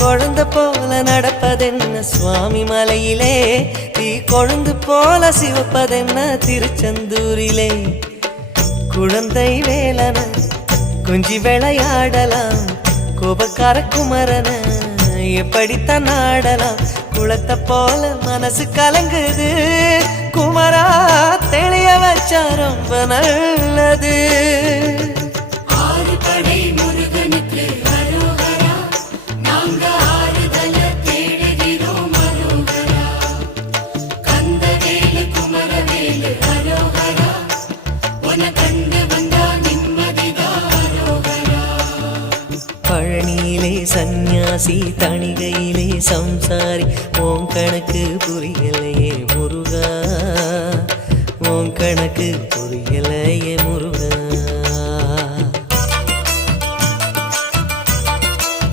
குழந்தை போல நடப்பதென்ன சுவாமி மலையிலே, தீ கொழுந்து போல சிவப்பதென்ன திருச்செந்தூரிலே. குழந்தை வேலன கொஞ்சி விளையாடலாம், கோபக்கார குமரன எப்படித்தான் ஆடலாம். குளத்தை போல மனசு கலங்குது, குமரா தெளிய வச்சா ரொம்ப நல்லது. பழனியிலே சந்நியாசி, தணிகையிலே சம்சாரி, ஓம் கணக்கு புரியலையே முருகா, ஓம் கணக்கு புரியலையே முருகா.